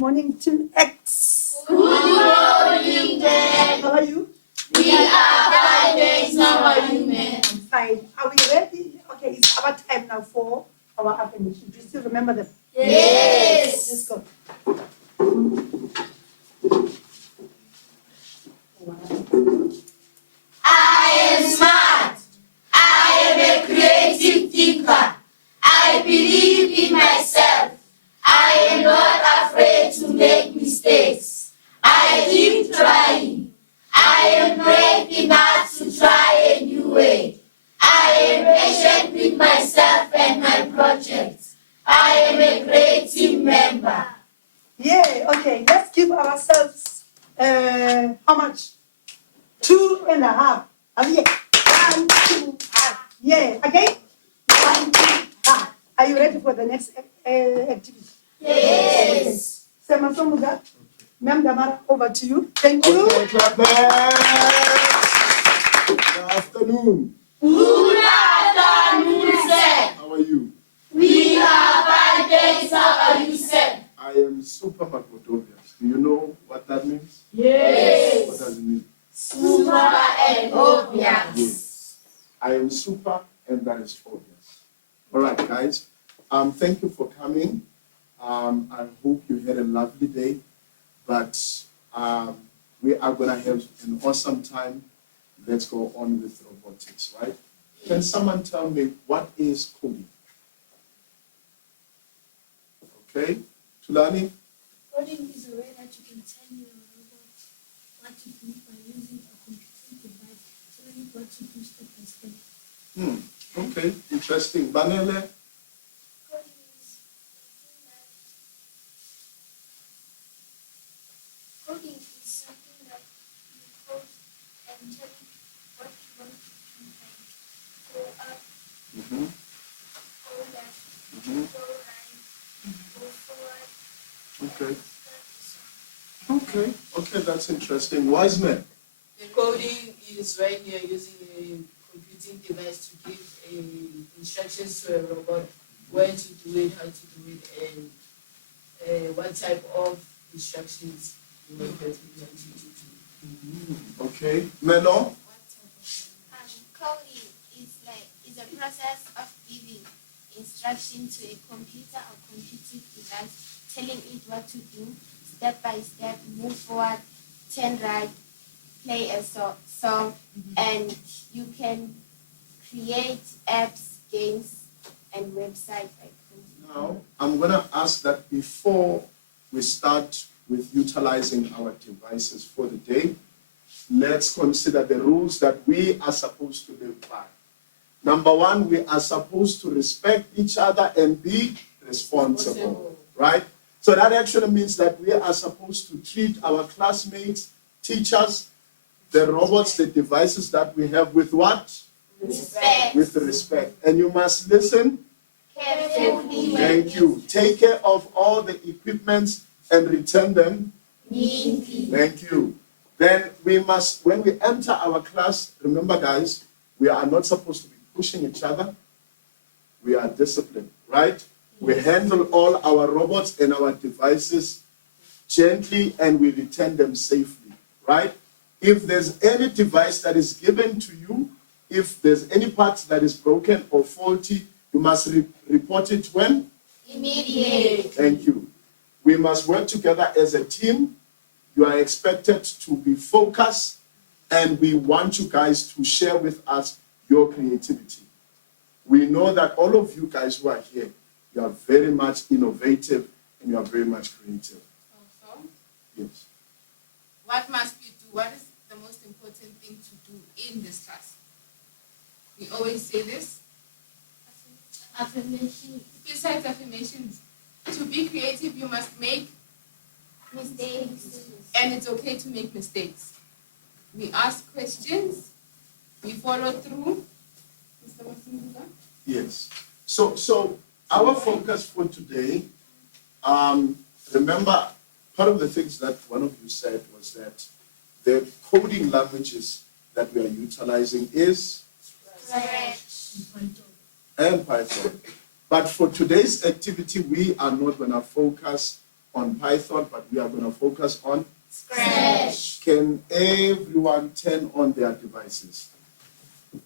morning to X. Good morning, Dad. How are you? We are fine, thanks. How are you, man? I'm fine. Are we ready? Okay, it's our time now for our affirmation. Do you still remember them? Yes. Let's go. I am smart. I am a creative thinker. I believe in myself. I am not afraid to make mistakes. I keep trying. I am brave enough to try a new way. I am patient with myself and my projects. I am a great team member. Yeah, okay. Let's give ourselves how much? 2.5. Yeah. 1, 2, yeah. Again? 1, 2, Are you ready for the next activity? Yes. Sema Somuga. Ma'am Damara, over to you. Thank you. Okay, clap hands. Good afternoon. Good afternoon, sir. How are you? We are fine, thanks. How are you, sir? I am super obvious. Do you know what that means? Yes. What does it mean? Super and obvious. Yes. I am super and that is obvious. All right, guys. Thank you for coming. I hope you had a lovely day. But we are going to have an awesome time. Let's go on with robotics, right? Can someone tell me what is coding? Okay, Tulani? Coding is a way that you can tell your robot what to do by using a computing device, telling it what to do step by step. Okay, interesting. Banele? Coding is something that you code and tell it what you want to do, like go up, go left, go right, go forward. Okay. Okay, that's interesting. Wise man? The coding is when you're using a computing device to give instructions to a robot when to do it, how to do it, and what type of instructions you want to do. Okay. Melo? Coding is a process of giving instruction to a computer or computing device, telling it what to do, step by step, move forward, turn right, play a song, and you can create apps, games, and websites like coding. Now, I'm going to ask that before we start with utilizing our devices for the day, let's consider the rules that we are supposed to live by. Number one, we are supposed to respect each other and be responsible, right? So that actually means that we are supposed to treat our classmates, teachers, the robots, the devices that we have with what? Respect. With respect. And you must listen. Carefully. Thank you. Take care of all the equipments and return them. Thank you. Then we must, when we enter our class, remember guys, we are not supposed to be pushing each other. We are disciplined, right? We handle all our robots and our devices gently and we return them safely, right? If there's any device that is given to you, if there's any part that is broken or faulty, you must report it when? Immediately. Thank you. We must work together as a team. You are expected to be focused and we want you guys to share with us your creativity. We know that all of you guys who are here, you are very much innovative and you are very much creative. Also, Yes. what must we do? What is the most important thing to do in this class? We always say this. Affirmation. Besides affirmations, to be creative, you must make Mistakes. and it's okay to make mistakes. We ask questions, we follow through. Mr. Masinga? Yes. So our focus for today, remember, part of the things that one of you said was that the coding languages that we are utilizing is and Python. But for today's activity, we are not going to focus on Python, but we are going to focus on Scratch. Can everyone turn on their devices? You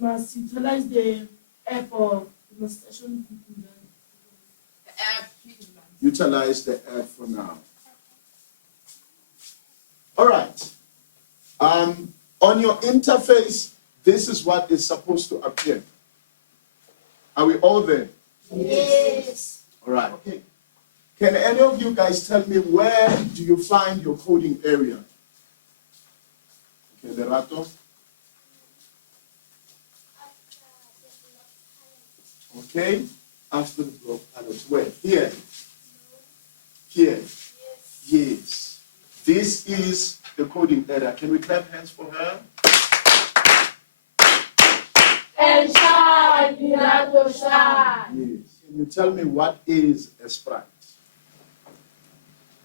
must utilize the app or demonstration. The app. Utilize the app for now. All right. On your interface, this is what is supposed to appear. Are we all there? Yes. All right. Okay. Can any of you guys tell me where do you find your coding area? Okay, Lerato. Okay, after the block palette. Where? Here. Here. Yes. This is the coding area. Can we clap hands for her? And shine, Pirato shine. Yes. Can you tell me what is a sprite?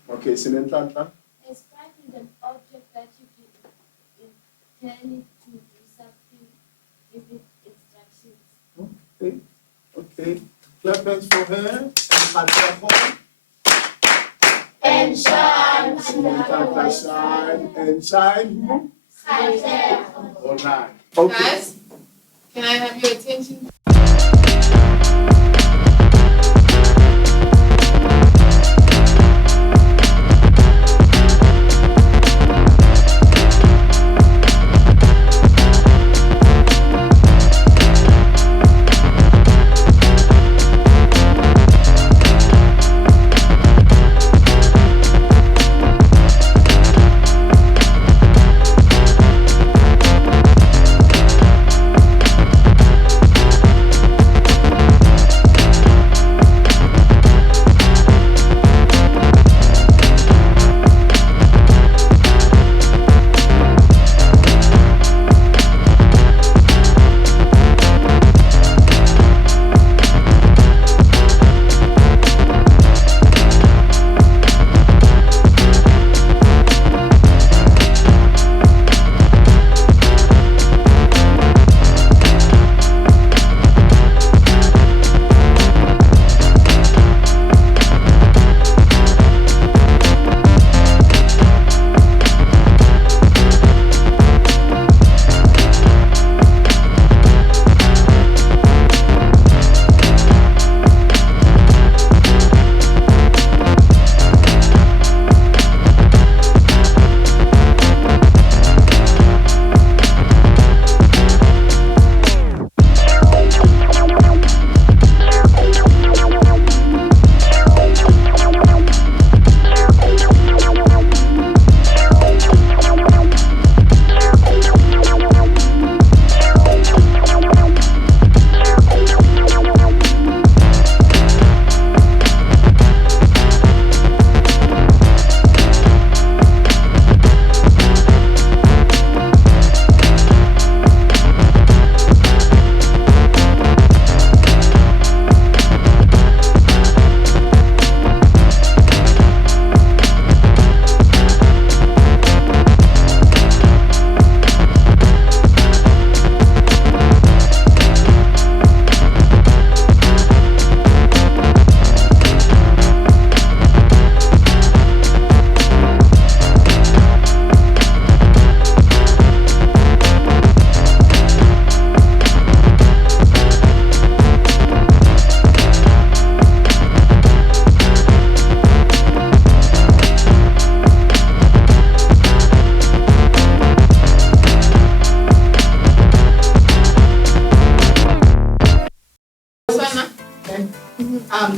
Okay, Sinenhlanhla. A sprite is an object that you can turn it to do something with its instructions. Okay. Clap hands for her. And shine. Sinenhlanhla shine and shine. Shine. All right. Okay. Guys, can I have your attention?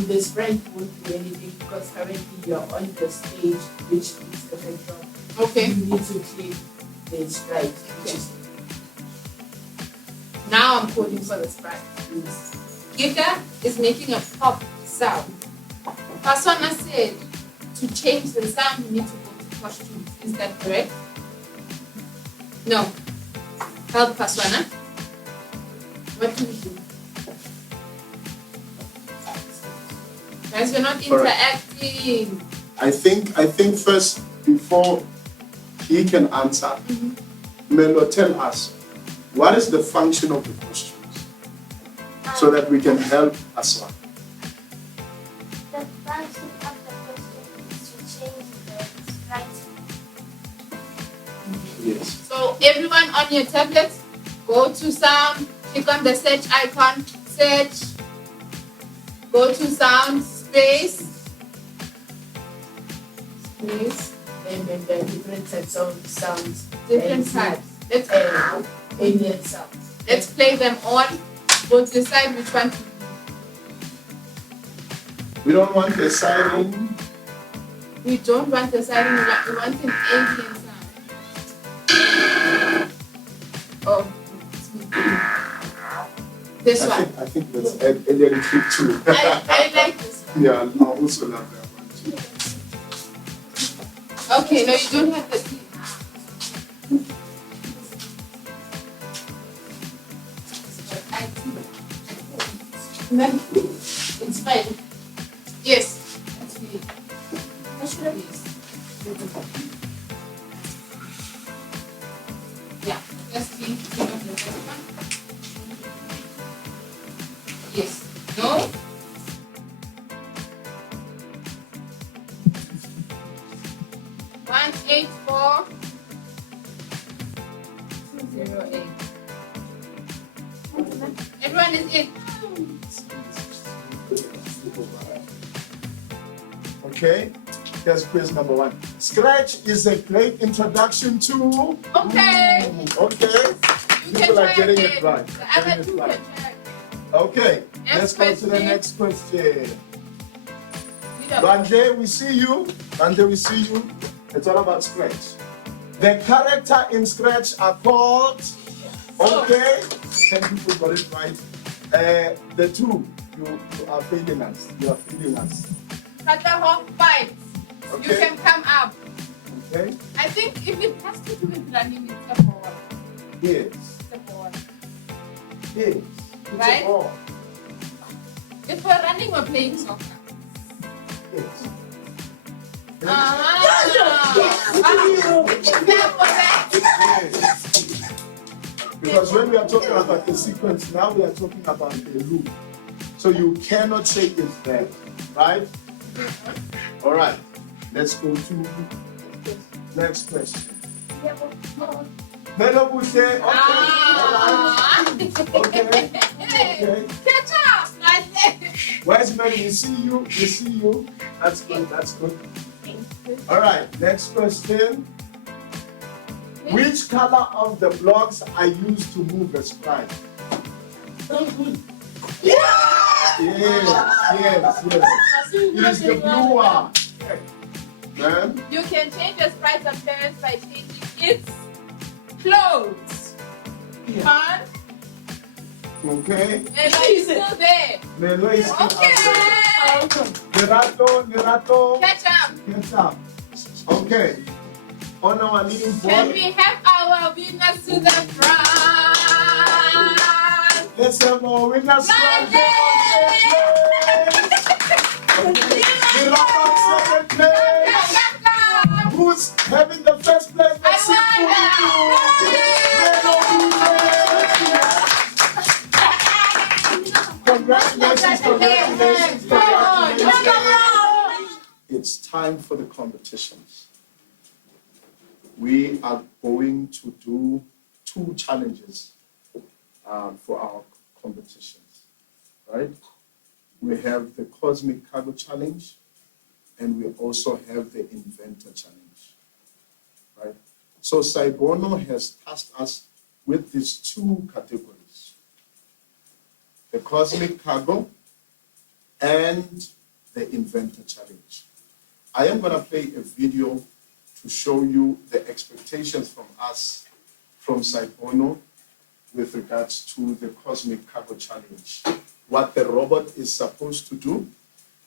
The sprite won't do anything because currently you're on the stage, which is the background. Okay. You need to click the sprite, which is. Now I'm coding for the sprite. Giga is making a pop sound. Paswana said to change the sound, you need to go to costumes. Is that correct? No. Help Paswana. What do we do? Guys, we're not interacting. I think first, before he can answer, Melo, tell us, what is the function of the costumes? So that we can help Aswan. The function of the costume Yes. So everyone on your tablet, go to sound, click on the search icon, search, go to sound, space. And then there are different types of sounds. Different types. Alien sounds. Let's play them all. We'll decide which one to do. We don't want the siren. We don't want the siren, we want an alien sound. Oh, it's me. This one. I think that's alien clip too. I like this one. Yeah, I also love that one too. Okay, no, you don't have the key. It's fine. Yes. That's me. Yeah. Just key. Click on the first one. Yes. No. One 8 4 0 8. Everyone is in. Okay, here's quiz number 1. Scratch is a great introduction to. Okay. Okay. You People can are try getting again. it right. The other Getting it two right. can try. Okay, Next let's go to the question. next question. Read up. Ranje, we see you. Ranje, we see you. It's all about Scratch. The character in Scratch are called. Okay, 10 people got it right. The two, you are failing us. You are failing us. Katahok fight. You Okay. can come up. Okay. I think if it has to do with running, it's a ball. Yes. It's a ball. Yes. It's Right? a ball. If we're running, we're playing soccer. Yes. Ah. Yes. Because when we are talking about the sequence, now we are talking about the loop. So you cannot say it's there, right? All right. Let's go to next question. Hello, Bushe. Okay. All right. Okay. Okay. Catch up! Wise man, we see you. We see you. That's good. That's good. All right. Next question. Which color of the blocks are used to move a sprite? Yes, yes, yes. It's the blue one. Then, You can change the sprite's appearance by changing its clothes. Fun. okay. And it's still there. Melo is still out there. Okay. Nerato. Catch up. Catch up. Okay. On our leading Can board. we have our winners to the front? Let's have our winners. Rande! Nerato second place. Who's having the first place? Let's see Congratulations, congratulations, congratulations. It's time for the competitions. We are going to do 2 challenges for our competitions, right? We have the Cosmic Cargo Challenge, and we also have the Inventor Challenge, right? So Saibono has tasked us with these 2 categories, the Cosmic Cargo and the Inventor Challenge. I am going to play a video to show you the expectations from us, from Saibono, with regards to the Cosmic Cargo Challenge, what the robot is supposed to do,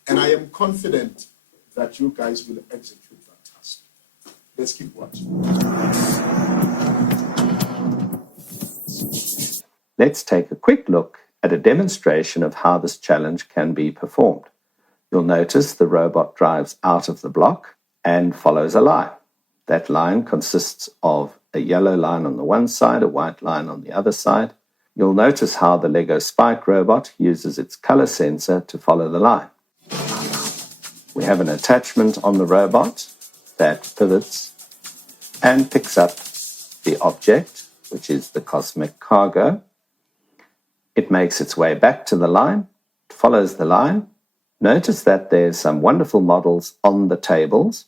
and I am confident that you guys will execute that task. Let's keep watching. Let's take a quick look at a demonstration of how this challenge can be performed. You'll notice the robot drives out of the block and follows a line. That line consists of a yellow line on the one side, a white line on the other side. You'll notice how the Lego Spike robot uses its color sensor to follow the line. We have an attachment on the robot that pivots and picks up the object, which is the cosmic cargo. It makes its way back to the line, follows the line. Notice that there's some wonderful models on the tables.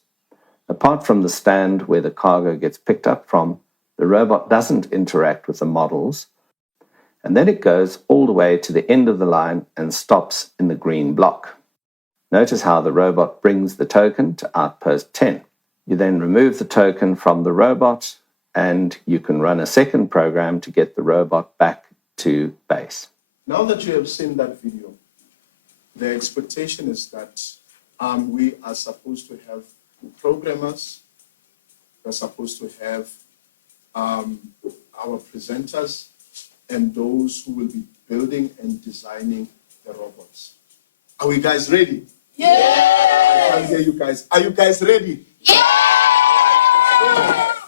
Apart from the stand where the cargo gets picked up from, the robot doesn't interact with the models. And then it goes all the way to the end of the line and stops in the green block. Notice how the robot brings the token to outpost 10. You then remove the token from the robot and you can run a second program to get the robot back to base. Now that you have seen that video, the expectation is that we are supposed to have programmers, we're supposed to have our presenters, and those who will be building and designing the robots. Are we guys ready? Yeah! I can't hear you guys. Are you guys ready?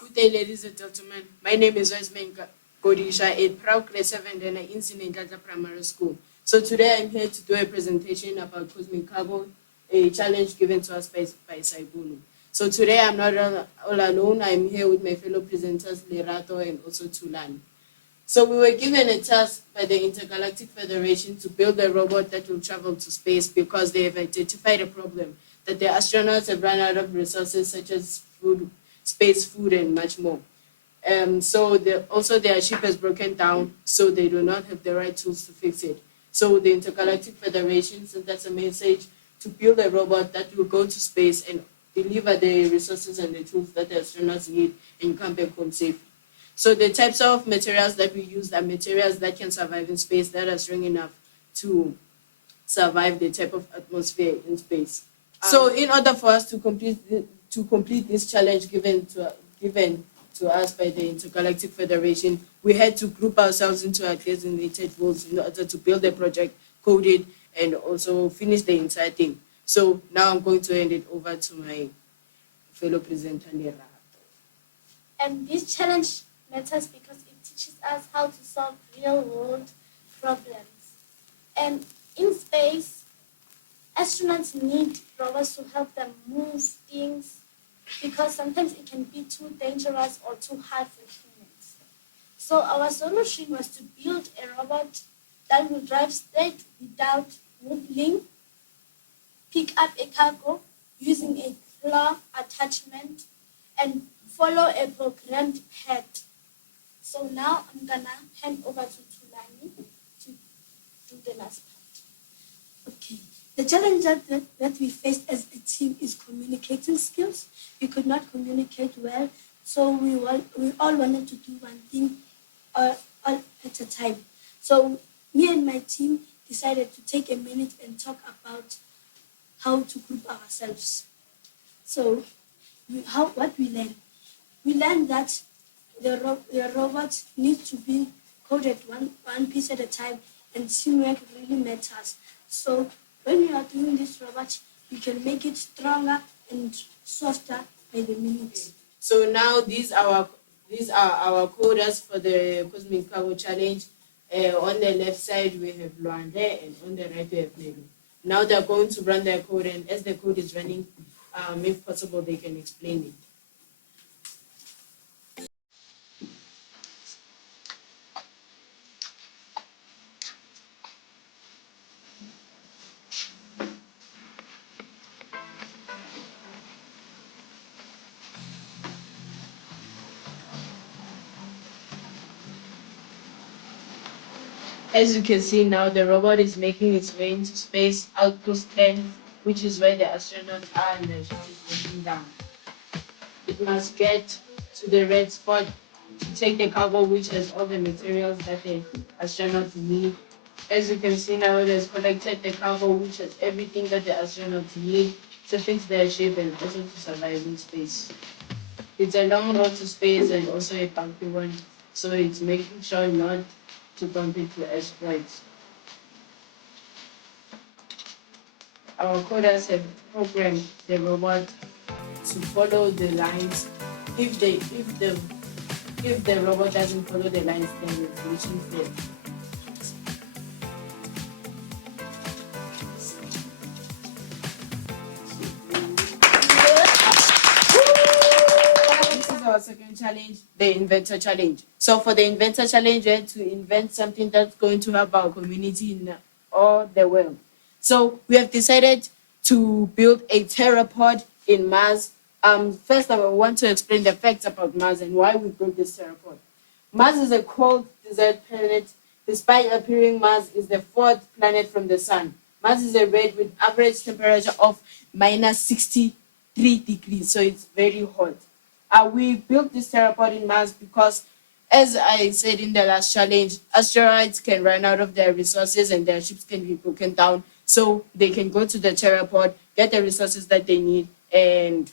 Good day, ladies and gentlemen. My name is Godisha, a proud grade 7 learner in Sinenhlanhla Primary School. So today I'm here to do a presentation about cosmic cargo, a challenge given to us by Saibulu. So today I'm not all alone. I'm here with my fellow presenters, Lerato and also Tulani. So we were given a task by the Intergalactic Federation to build a robot that will travel to space because they have identified a problem that the astronauts have run out of resources such as food, space food, and much more. So also their ship has broken down, so they do not have the right tools to fix it. So the Intergalactic Federation sent us a message to build a robot that will go to space and deliver the resources and the tools that the astronauts need and come back home safely. So the types of materials that we use are materials that can survive in space, that are strong enough to survive the type of atmosphere in space. So in order for us to complete this challenge given to us by the Intergalactic Federation, we had to group ourselves into our designated roles in order to build the project, code it, and also finish the entire thing. So now I'm going to hand it over to my fellow presenter, Lerato. And this challenge matters because it teaches us how to solve real-world problems. And in space, astronauts need robots to help them move things because sometimes it can be too dangerous or too hard for humans. So our solution was to build a robot that will drive straight without wobbling, pick up a cargo using a claw attachment, and follow a programmed path. So now I'm gonna hand over to Tulani to do the last part. Okay. The challenge that we faced as a team is communicating skills. We could not communicate well, so we all wanted to do one thing all at a time. So me and my team decided to take a minute and talk about how to group ourselves. So what we learned? We learned that the robot needs to be coded one piece at a time, and teamwork really matters. So when we are doing this robot, we can make it stronger and softer by the minute. So now these are our coders for the Cosmic Cargo Challenge. On the left side we have Luande, and on the right we have Nelu. Now they're going to run their code, and as the code is running, if possible, they can explain it. As you can see now, the robot is making its way into space, outpost 10, which is where the astronauts are, and the ship is looking down. It must get to the red spot to take the cargo, which has all the materials that the astronauts need. As you can see now, it has collected the cargo, which has everything that the astronauts need to fix their ship and also to survive in space. It's a long road to space and also a bumpy one, so it's making sure not to bump into asteroids. Our coders have programmed the robot to follow the lines. If the robot doesn't follow the lines, then it's reaching fail. This is our second challenge, the Inventor Challenge. So for the Inventor Challenge, we had to invent something that's going to help our community in all the world. So we have decided to build a theropod in Mars. First, I want to explain the facts about Mars and why we built this theropod. Mars is a cold desert planet. Despite appearing, Mars is the fourth planet from the sun. Mars is a red with average temperature of minus 63 degrees, so it's very hot. We built this theropod in Mars because, as I said in the last challenge, asteroids can run out of their resources and their ships can be broken down. So they can go to the theropod, get the resources that they need, and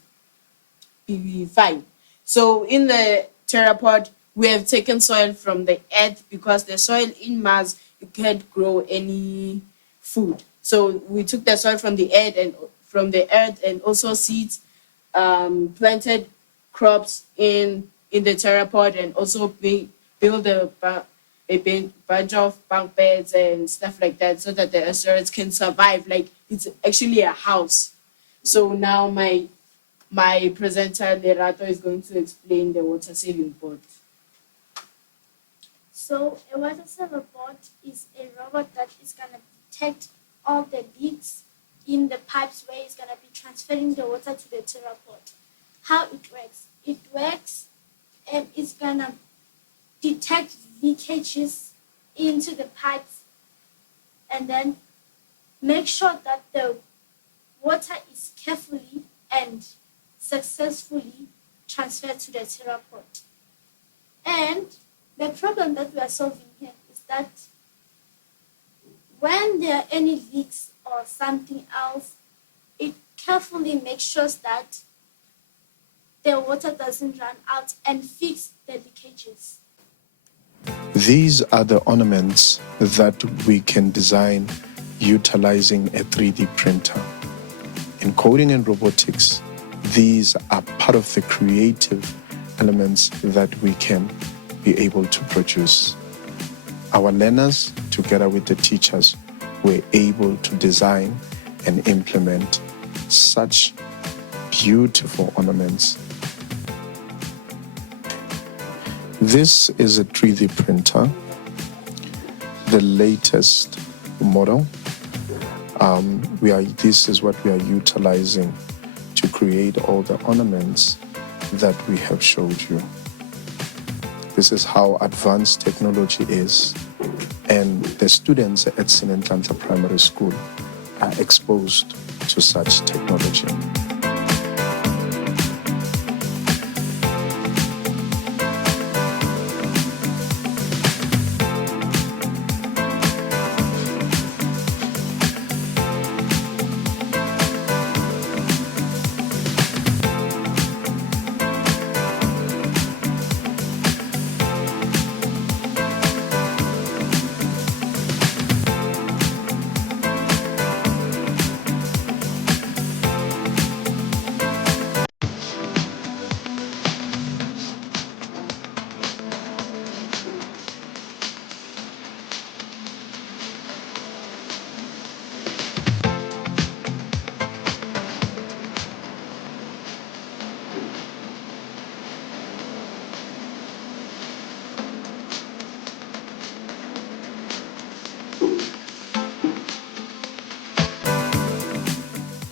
be fine. So in the theropod, we have taken soil from the earth because the soil in Mars, you can't grow any food. So we took the soil from the earth and also seeds, planted crops in the theropod, and also build a bunch of bunk beds and stuff like that so that the asteroids can survive. Like, it's actually a house. So now my presenter Lerato is going to explain the water saving bot. So a water saver bot is a robot that is going to detect all the leaks in the pipes where it's going to be transferring the water to the theropod. How it works? It works and it's going to detect leakages into the pipes and then make sure that the water is carefully and successfully transferred to the theropod. And the problem that we are solving here is that when there are any leaks or something else, it carefully makes sure that the water doesn't run out and fix the leakages. These are the ornaments that we can design utilizing a 3D printer. In Coding and Robotics, these are part of the creative elements that we can be able to produce. Our learners, together with the teachers, were able to design and implement such beautiful ornaments. This is a 3D printer, the latest model. This is what we are utilizing to create all the ornaments that we have showed you. This is how advanced technology is, and the students at Sinenhlanhla Primary School are exposed to such technology.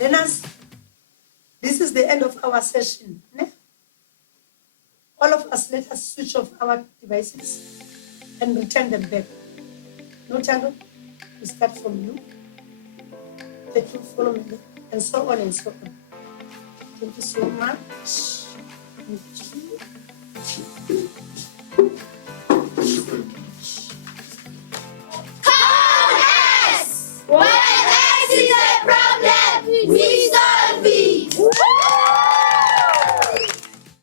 Learners, this is the end of our session. All of us, let us switch off our devices and return them back. No tango, we start from you. Let you follow me, and so on and so on. Thank you so much.